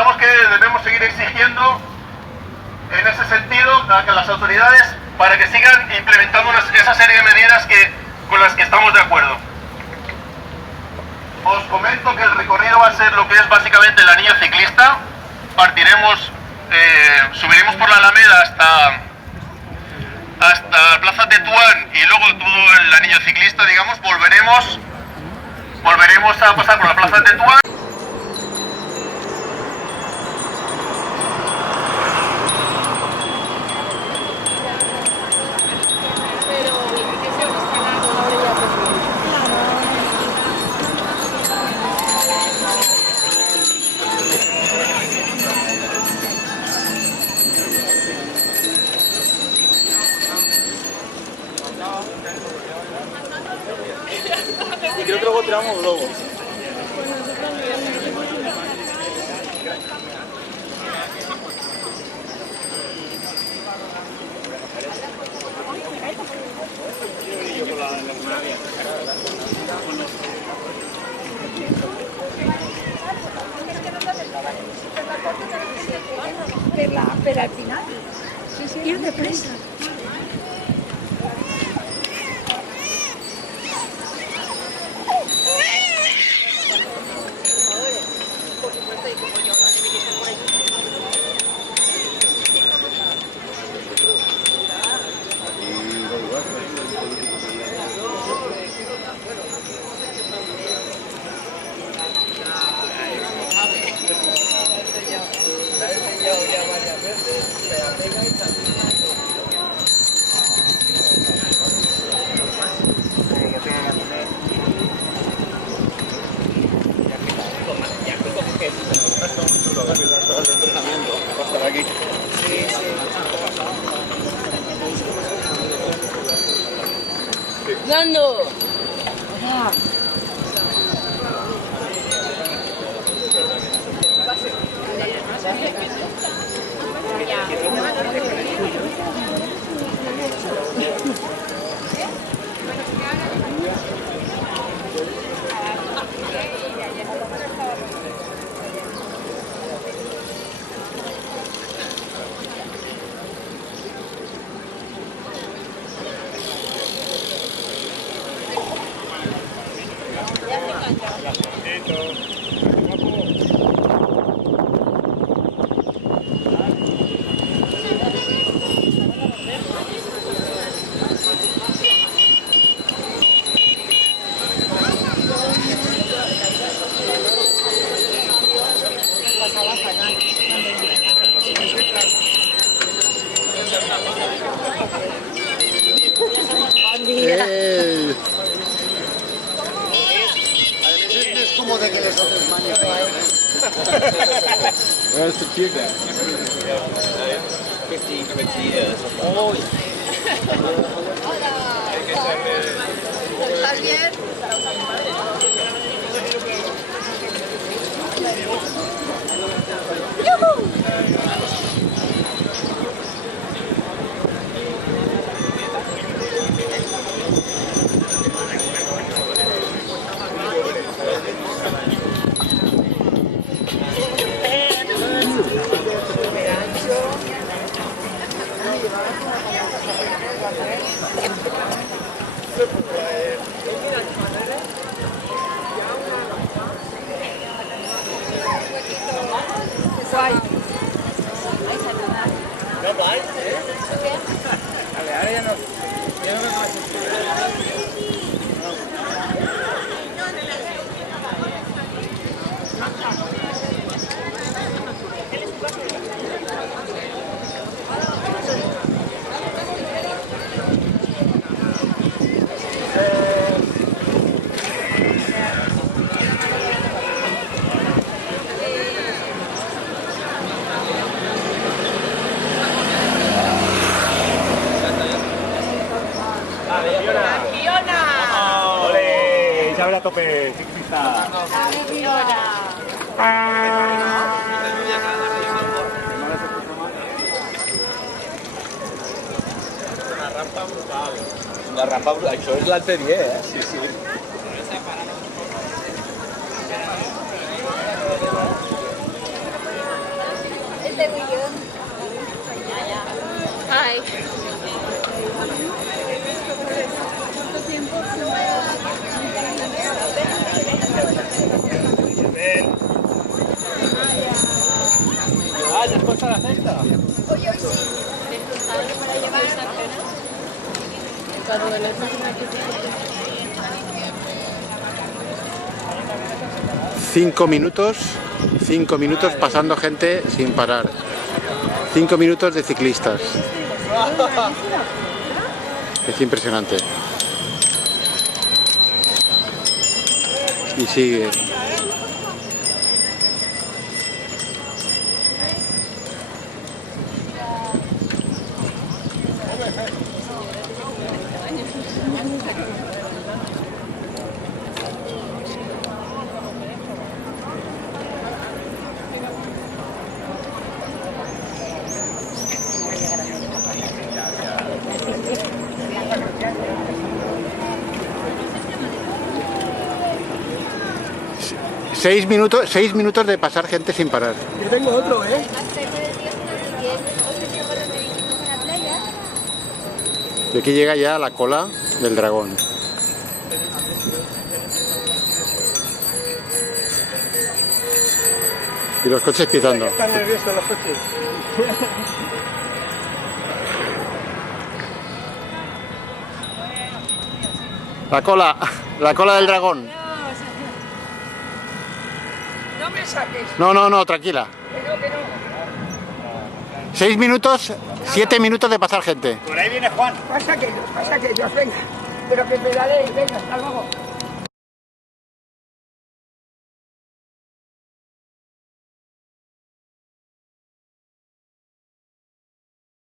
pensamos que debemos seguir exigiendo en ese sentido a las autoridades para que sigan implementando esa serie de medidas con las que estamos de acuerdo. Os comento que el recorrido va a ser lo que es básicamente el anillo ciclista. Partiremos, subiremos por la Alameda hasta Plaza Tetuán y luego todo el anillo ciclista, digamos, volveremos a pasar por la Plaza Tetuán. Y creo que luego tiramos globos. Pero al final, ir deprisa. ¡Dando! Es como de que les otros manos. Where's the cute guy? 20 years. Oh, ¿Estás bien? Guay. Vale, ahora ya no me Isabel a tope, ciclista. Una rampa brutal. Això és l'anterior, Sí, sí. Ay. Ah, después a la cesta. Hoy sí. Para llevar esa pena. Cuando le Cinco minutos pasando gente sin parar. 5 minutos de ciclistas. Es impresionante. Y sigue. Seis minutos de pasar gente sin parar. Yo tengo otro, ¿eh? Y aquí llega ya la cola del dragón. Y los coches pitando. Están nerviosos los coches. La cola del dragón. No me saques. No, tranquila. Que no. 6 minutos, 7 minutos de pasar gente. Por ahí viene Juan. Pasa que Dios, venga. Pero que pedale, venga, hasta luego.